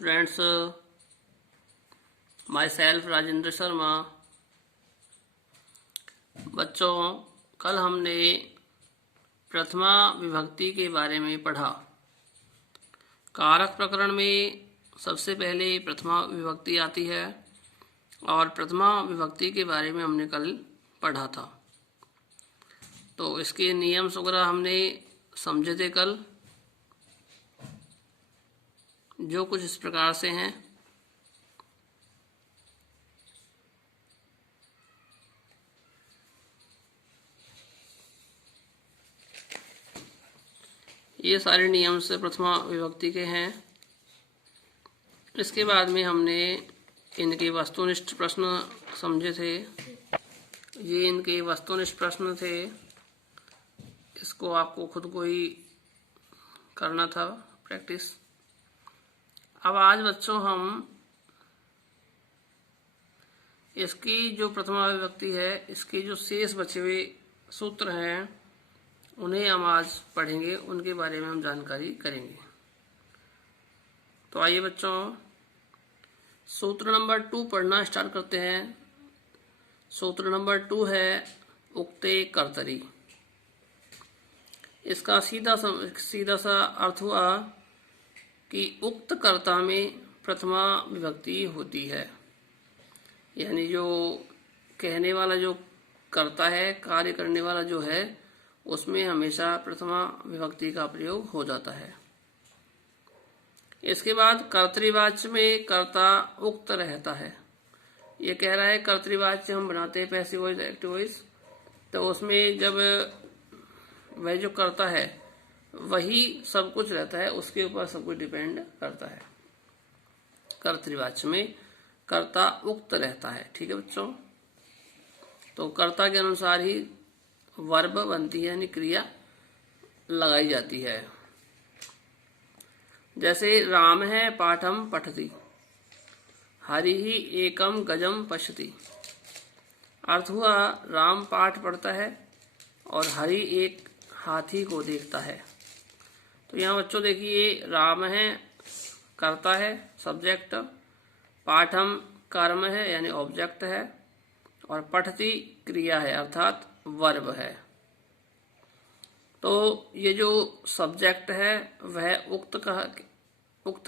students, myself Rajendra Sharma. बच्चों, कल हमने प्रथमा विभक्ति के बारे में पढ़ा। कारक प्रकरण में सबसे पहले प्रथमा विभक्ति आती है और प्रथमा विभक्ति के बारे में हमने कल पढ़ा था। तो इसके नियम वगैरह हमने समझे थे कल, जो कुछ इस प्रकार से हैं। ये सारे नियम से प्रथमा विभक्ति के हैं। इसके बाद में हमने इनके वस्तुनिष्ठ प्रश्न समझे थे। ये इनके वस्तुनिष्ठ प्रश्न थे, इसको आपको खुद को ही करना था प्रैक्टिस। अब आज बच्चों हम इसकी जो प्रथमा विभक्ति है, इसके जो शेष बचे हुए सूत्र हैं उन्हें हम आज पढ़ेंगे, उनके बारे में हम जानकारी करेंगे। तो आइए बच्चों, सूत्र नंबर 2 पढ़ना स्टार्ट करते हैं। सूत्र नंबर 2 है उक्ते कर्तरी। इसका सीधा सा अर्थ हुआ कि उक्त कर्ता में प्रथमा विभक्ति होती है, यानी जो कहने वाला जो कर्ता है, कार्य करने वाला जो है, उसमें हमेशा प्रथमा विभक्ति का प्रयोग हो जाता है। इसके बाद कर्तृवाच्य में कर्ता उक्त रहता है। ये कह रहा है कर्तृवाच्य हम बनाते हैं पैसिव वॉइस, एक्टिव वॉइस, तो उसमें जब वह जो कर्ता है वही सब कुछ रहता है, उसके ऊपर सब कुछ डिपेंड करता है। कर्तृवाच्य में कर्ता उक्त रहता है। ठीक है बच्चों, तो कर्ता के अनुसार ही वर्ब बनती है, यानी क्रिया लगाई जाती है। जैसे राम है पाठम पठति, हरि ही एकम गजम पश्यति। अर्थ हुआ राम पाठ पढ़ता है और हरि एक हाथी को देखता है। तो यहाँ बच्चों देखिए, राम है कर्ता है, सब्जेक्ट, पाठम कर्म है यानी ऑब्जेक्ट है, और पठति क्रिया है अर्थात वर्ब है। तो ये जो सब्जेक्ट है वह उक्त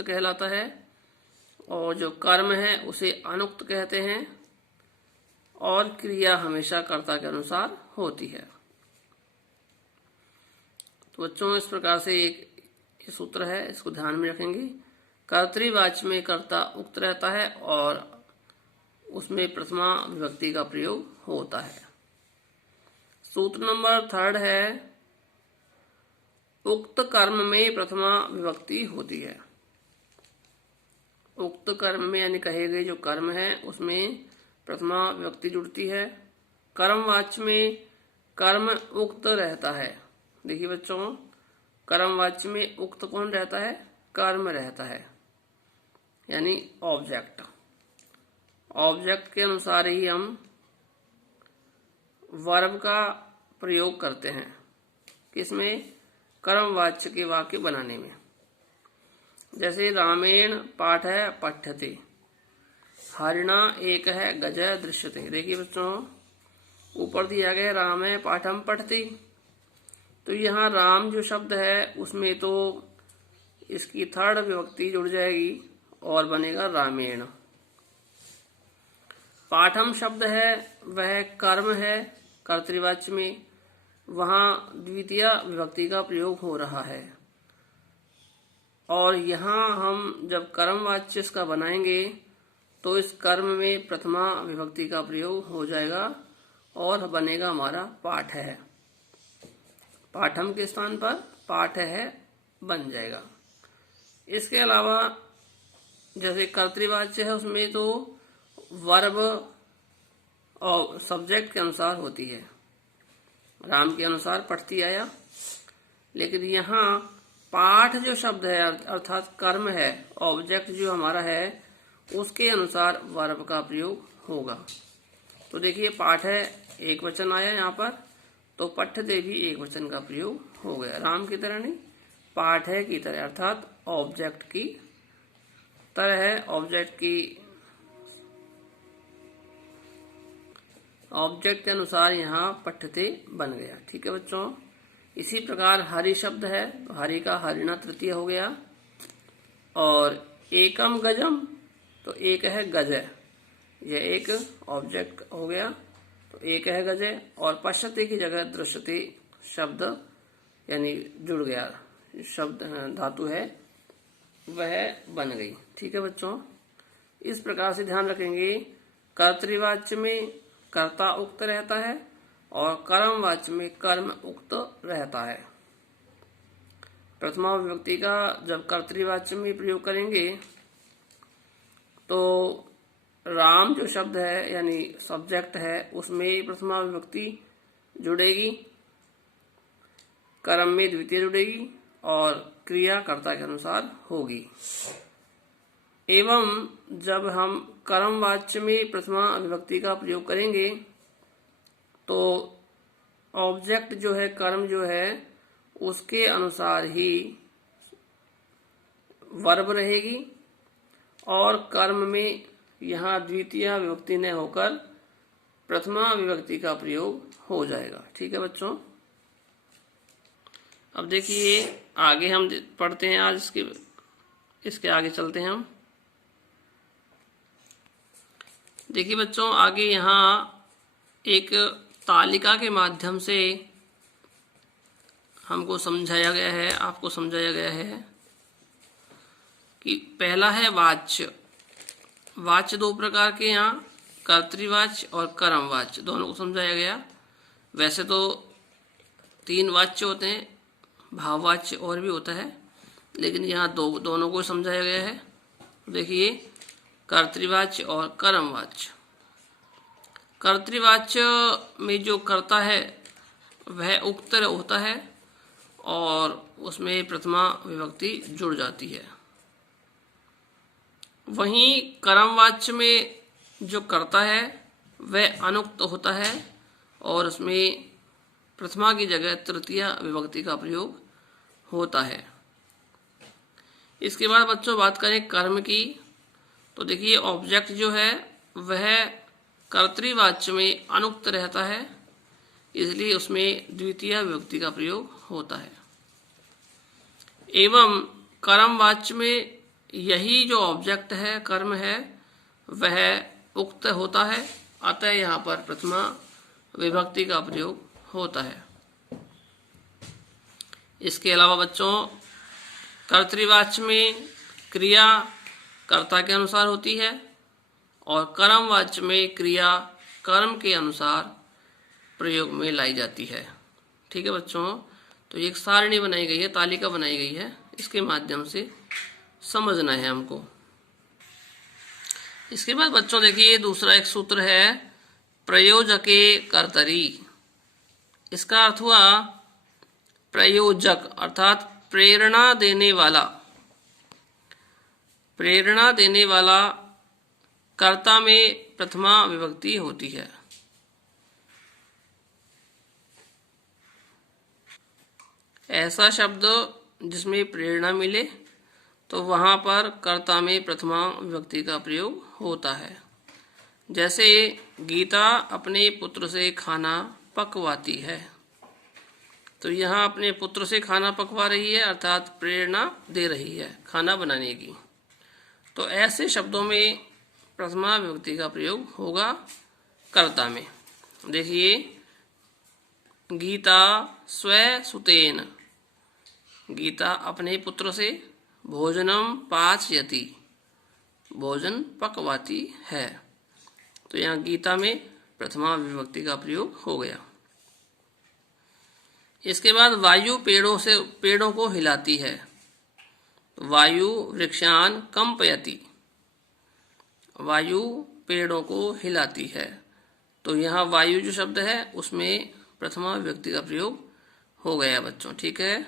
कहलाता है, और जो कर्म है उसे अनुक्त कहते हैं, और क्रिया हमेशा कर्ता के अनुसार होती है। तो बच्चों, इस प्रकार से एक सूत्र है, इसको ध्यान में रखेंगे। कर्तृवाच्य में कर्ता उक्त रहता है और उसमें प्रथमा विभक्ति का प्रयोग होता है। सूत्र नंबर 3 है उक्त कर्म में प्रथमा विभक्ति होती है। उक्त कर्म में यानी कहे गए जो कर्म है उसमें प्रथमा विभक्ति जुड़ती है। कर्मवाच्य में कर्म उक्त रहता है। देखिए बच्चों, कर्मवाच्य में उक्त कौन रहता है? कर्म रहता है, यानी ऑब्जेक्ट। ऑब्जेक्ट के अनुसार ही हम वर्ब का प्रयोग करते हैं। किसमें? कर्मवाच्य के वाक्य बनाने में। जैसे रामेण पाठ है पठ्यते, हरिणा एक है गज दृश्यते। देखिए बच्चों, ऊपर दिया गया राम है पाठम पठति, तो यहाँ राम जो शब्द है उसमें तो इसकी थर्ड विभक्ति जुड़ जाएगी और बनेगा रामेण। पाठम शब्द है वह कर्म है, कर्तृवाच्य में, वहाँ द्वितीय विभक्ति का प्रयोग हो रहा है। और यहाँ हम जब कर्मवाच्य इसका बनाएंगे तो इस कर्म में प्रथमा विभक्ति का प्रयोग हो जाएगा और बनेगा हमारा पाठ है। पाठम के स्थान पर पाठ है बन जाएगा। इसके अलावा जैसे कर्तृवाच्य है उसमें तो वर्ब और सब्जेक्ट के अनुसार होती है। राम के अनुसार पठती आया, लेकिन यहाँ पाठ जो शब्द है अर्थात कर्म है, ऑब्जेक्ट जो हमारा है, उसके अनुसार वर्ब का प्रयोग होगा। तो देखिए, पाठ है एक वचन आया यहाँ पर, तो पठ्यते भी एक वचन का प्रयोग हो गया। राम की तरह नहीं, पाठ है की तरह, अर्थात ऑब्जेक्ट की तरह ऑब्जेक्ट के अनुसार यहाँ पठ्यते बन गया। ठीक है बच्चों। इसी प्रकार हरि शब्द है, तो हरि का हरिणा तृतीय हो गया। और एकम गजम, तो एक है गज, यह एक ऑब्जेक्ट हो गया, तो एक है गज। और पश्यते की जगह दृश्यते शब्द यानी जुड़ गया, शब्द धातु है वह बन गई। ठीक है बच्चों। इस प्रकार से ध्यान रखेंगे, कर्तृवाच्य में कर्ता उक्त रहता है और कर्मवाच्य में कर्म उक्त रहता है। प्रथमा विभक्ति का जब कर्तृवाच्य में प्रयोग करेंगे तो राम जो शब्द है यानी सब्जेक्ट है उसमें प्रथमा विभक्ति जुड़ेगी, कर्म में द्वितीय जुड़ेगी और क्रिया कर्ता के अनुसार होगी। एवं जब हम कर्मवाच्य में प्रथमा विभक्ति का प्रयोग करेंगे तो ऑब्जेक्ट जो है, कर्म जो है, उसके अनुसार ही वर्ब रहेगी और कर्म में यहाँ द्वितीय विभक्ति न होकर प्रथमा विभक्ति का प्रयोग हो जाएगा। ठीक है बच्चों। अब देखिए आगे हम पढ़ते हैं, आज इसके आगे चलते हैं हम। देखिए बच्चों, आगे यहाँ एक तालिका के माध्यम से हमको समझाया गया है, आपको समझाया गया है कि पहला है वाच्य। वाच्य दो प्रकार के, यहाँ कर्तृवाच्य और कर्मवाच्य दोनों को समझाया गया। वैसे तो 3 वाच्य होते हैं, भाववाच्य और भी होता है, लेकिन यहाँ दोनों को समझाया गया है। देखिए कर्तृवाच्य और कर्मवाच्य। कर्तृवाच्य में जो कर्ता है वह उक्त होता है और उसमें प्रथमा विभक्ति जुड़ जाती है। वहीं कर्मवाच्य में जो कर्ता है वह अनुक्त होता है और उसमें प्रथमा की जगह तृतीय विभक्ति का प्रयोग होता है। इसके बाद बच्चों बात करें कर्म की, तो देखिए ऑब्जेक्ट जो है वह कर्तृवाच्य में अनुक्त रहता है, इसलिए उसमें द्वितीय विभक्ति का प्रयोग होता है। एवं कर्मवाच्य में यही जो ऑब्जेक्ट है, कर्म है, वह उक्त होता है, अतः यहाँ पर प्रथमा विभक्ति का प्रयोग होता है। इसके अलावा बच्चों कर्तृवाच्य में क्रिया कर्ता के अनुसार होती है और कर्मवाच्य में क्रिया कर्म के अनुसार प्रयोग में लाई जाती है। ठीक है बच्चों। तो एक सारणी बनाई गई है, तालिका बनाई गई है, इसके माध्यम से समझना है हमको। इसके बाद बच्चों देखिए दूसरा एक सूत्र है प्रयोजके कर्तरी। इसका अर्थ हुआ प्रयोजक अर्थात प्रेरणा देने वाला। प्रेरणा देने वाला कर्ता में प्रथमा विभक्ति होती है। ऐसा शब्द जिसमें प्रेरणा मिले तो वहाँ पर कर्ता में प्रथमा विभक्ति का प्रयोग होता है। जैसे गीता अपने पुत्र से खाना पकवाती है, तो यहाँ अपने पुत्र से खाना पकवा रही है अर्थात प्रेरणा दे रही है खाना बनाने की। तो ऐसे शब्दों में प्रथमा विभक्ति का प्रयोग होगा कर्ता में। देखिए गीता स्वसुतेन, गीता अपने पुत्र से भोजनम पाचयति, भोजन पकवाती है, तो यहाँ गीता में प्रथमा विभक्ति का प्रयोग हो गया। इसके बाद वायु पेड़ों को हिलाती है, वायु वृक्षान कंपयति, वायु पेड़ों को हिलाती है, तो यहाँ वायु जो शब्द है उसमें प्रथमा विभक्ति का प्रयोग हो गया बच्चों। ठीक है।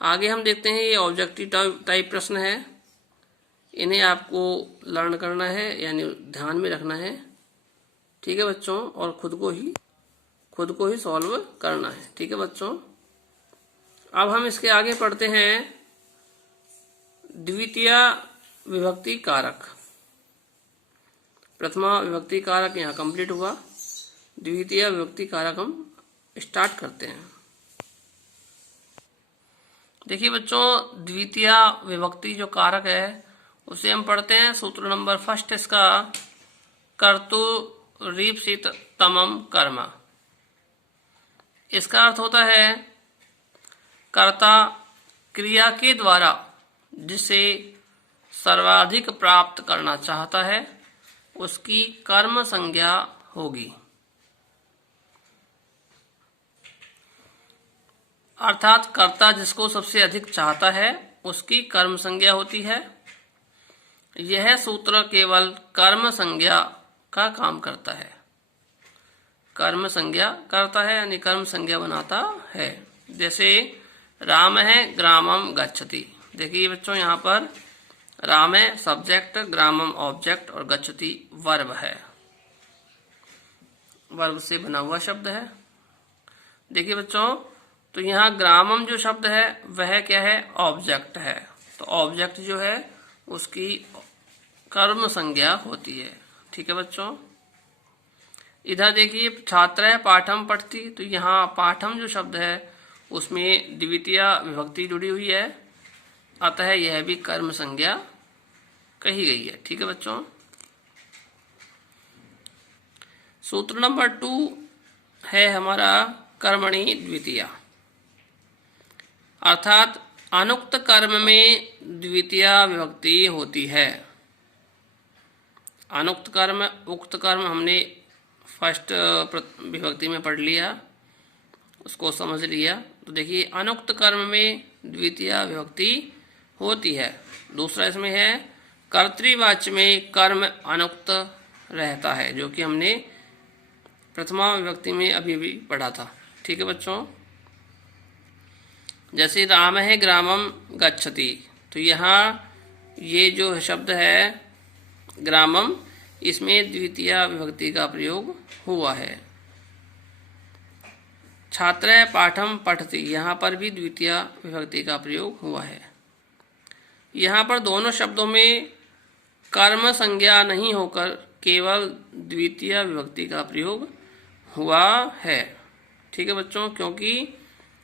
आगे हम देखते हैं, ये ऑब्जेक्टिव टाइप प्रश्न है, इन्हें आपको लर्न करना है यानी ध्यान में रखना है। ठीक है बच्चों, और खुद को ही सॉल्व करना है। ठीक है बच्चों। अब हम इसके आगे पढ़ते हैं द्वितीय विभक्ति कारक। प्रथमा विभक्ति कारक यहाँ कंप्लीट हुआ। द्वितीय विभक्ति कारक हम स्टार्ट करते हैं। देखिए बच्चों, द्वितीय विभक्ति जो कारक है उसे हम पढ़ते हैं। सूत्र नंबर फर्स्ट इसका कर्तुरीप्सिततमं कर्म। इसका अर्थ होता है कर्ता क्रिया के द्वारा जिसे सर्वाधिक प्राप्त करना चाहता है उसकी कर्म संज्ञा होगी। अर्थात कर्ता जिसको सबसे अधिक चाहता है उसकी कर्म संज्ञा होती है। यह सूत्र केवल कर्म संज्ञा का काम करता है। कर्म संज्ञा करता है यानी कर्म संज्ञा बनाता है। जैसे राम है ग्रामम गच्छति। देखिए बच्चों, यहाँ पर राम है सब्जेक्ट, ग्रामम ऑब्जेक्ट और गच्छति वर्ब है। वर्ब से बना हुआ शब्द है। देखिए बच्चों, तो यहाँ ग्रामम जो शब्द है वह क्या है? ऑब्जेक्ट है। तो ऑब्जेक्ट जो है उसकी कर्म संज्ञा होती है। ठीक है बच्चों। इधर देखिए छात्र पाठम पठती। तो यहाँ पाठम जो शब्द है उसमें द्वितीय विभक्ति जुड़ी हुई है, अतः यह भी कर्म संज्ञा कही गई है। ठीक है बच्चों। सूत्र नंबर 2 है हमारा कर्मणि द्वितीया। अर्थात अनुक्त कर्म में द्वितीय विभक्ति होती है। अनुक्त कर्म उक्त कर्म हमने फर्स्ट विभक्ति में पढ़ लिया, उसको समझ लिया। तो देखिए अनुक्त कर्म में द्वितीय विभक्ति होती है। दूसरा इसमें है कर्तृवाच्य में कर्म अनुक्त रहता है, जो कि हमने प्रथमा विभक्ति में अभी भी पढ़ा था। ठीक है बच्चों। जैसे राम है ग्रामम गच्छति। तो यहाँ ये जो शब्द है ग्रामम, इसमें द्वितीय विभक्ति का प्रयोग हुआ है। छात्र पाठम पठति, यहाँ पर भी द्वितीय विभक्ति का प्रयोग हुआ है। यहाँ पर दोनों शब्दों में कर्म संज्ञा नहीं होकर केवल द्वितीय विभक्ति का प्रयोग हुआ है। ठीक है बच्चों, क्योंकि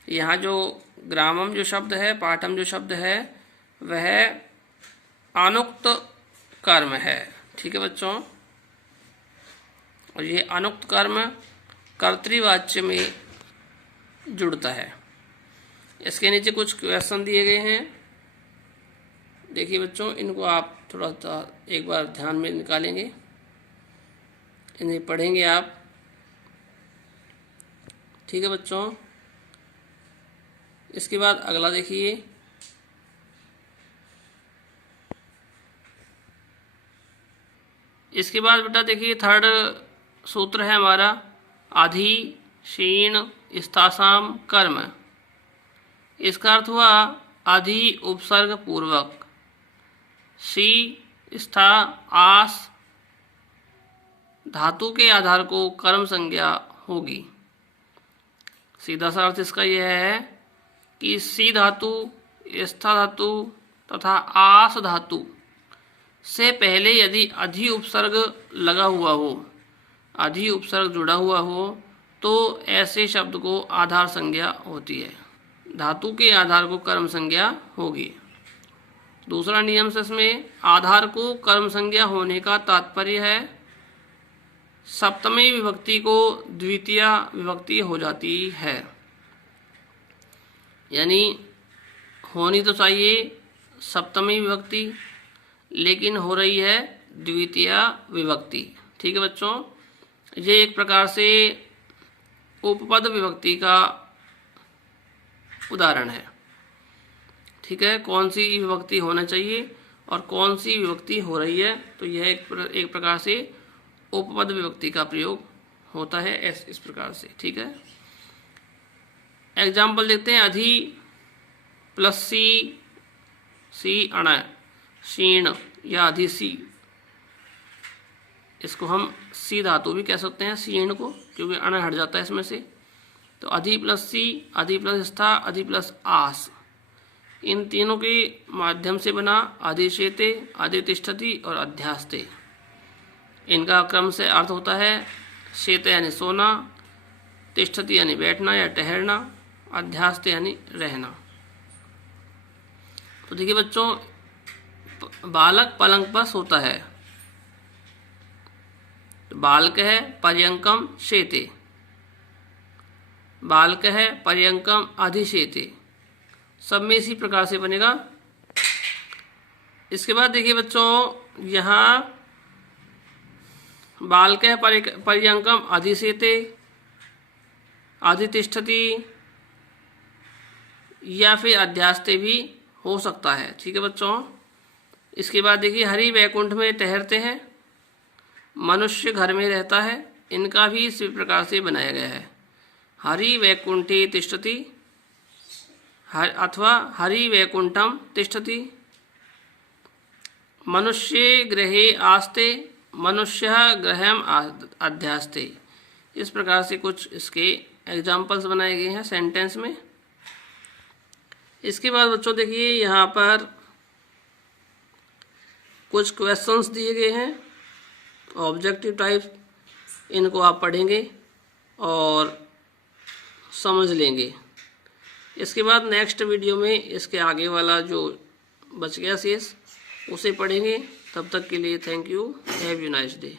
यहाँ जो ग्रामम जो शब्द है, पाठम जो शब्द है, वह अनुक्त कर्म है। ठीक है बच्चों। और ये अनुक्त कर्म कर्तृवाच्य में जुड़ता है। इसके नीचे कुछ क्वेश्चन दिए गए हैं। देखिए बच्चों, इनको आप थोड़ा सा एक बार ध्यान में निकालेंगे, इन्हें पढ़ेंगे आप। ठीक है बच्चों। इसके बाद अगला देखिए, इसके बाद बेटा देखिए थर्ड सूत्र है हमारा अधि क्षीण स्थासाम कर्म। इसका अर्थ हुआ अधि उपसर्ग पूर्वक सी स्था आस धातु के आधार को कर्म संज्ञा होगी। सीधा सा अर्थ इसका यह है कि सी धातु, स्था धातु तथा आस धातु से पहले यदि अधि उपसर्ग लगा हुआ हो, अधि उपसर्ग जुड़ा हुआ हो, तो ऐसे शब्द को आधार संज्ञा होती है। धातु के आधार को कर्म संज्ञा होगी। दूसरा नियम से इसमें आधार को कर्म संज्ञा होने का तात्पर्य है सप्तमी विभक्ति को द्वितीय विभक्ति हो जाती है। यानी होनी तो चाहिए सप्तमी विभक्ति, लेकिन हो रही है द्वितीय विभक्ति। ठीक है बच्चों। ये एक प्रकार से उपपद विभक्ति का उदाहरण है। ठीक है, कौन सी विभक्ति होना चाहिए और कौन सी विभक्ति हो रही है, तो यह एक प्रकार से उपपद विभक्ति का प्रयोग होता है इस प्रकार से। ठीक है। एग्जाम्पल देखते हैं। अधि प्लस सी, सी अण क्षीण या अधि सी, इसको हम सी धातु भी कह सकते हैं क्षीण को, क्योंकि अण हट जाता है इसमें से। तो अधि प्लस सी, अधि प्लस स्था, अधि प्लस आस, इन तीनों के माध्यम से बना अधिशेते, अधितिष्ठति और अध्यास्ते। इनका क्रम से अर्थ होता है शेते यानी सोना, तिष्ठति यानी बैठना या ठहरना, अध्यास्ते यानी रहना। तो देखिए बच्चों, बालक पलंग पर सोता है, बालक है पर्यंकम शेते, बालक है पर्यंकम अधिशेते, सब में इसी प्रकार से बनेगा। इसके बाद देखिए बच्चों, यहाँ बालक है पर्यंकम अधिशेते, अधितिष्ठति या फिर अध्यास्ते भी हो सकता है। ठीक है बच्चों। इसके बाद देखिए हरि वैकुंठ में ठहरते हैं, मनुष्य घर में रहता है, इनका भी इसी प्रकार से बनाया गया है। हरि वैकुंठे तिष्ठति अथवा हरि वैकुंठम तिष्ठति, मनुष्य गृहे आस्ते, मनुष्य गृहम अध्यास्ते। इस प्रकार से कुछ इसके एग्जाम्पल्स बनाए गए हैं सेंटेंस में। इसके बाद बच्चों देखिए यहाँ पर कुछ क्वेश्चंस दिए गए हैं ऑब्जेक्टिव टाइप, इनको आप पढ़ेंगे और समझ लेंगे। इसके बाद नेक्स्ट वीडियो में इसके आगे वाला जो बच गया शेष उसे पढ़ेंगे। तब तक के लिए thank you, have a nice day.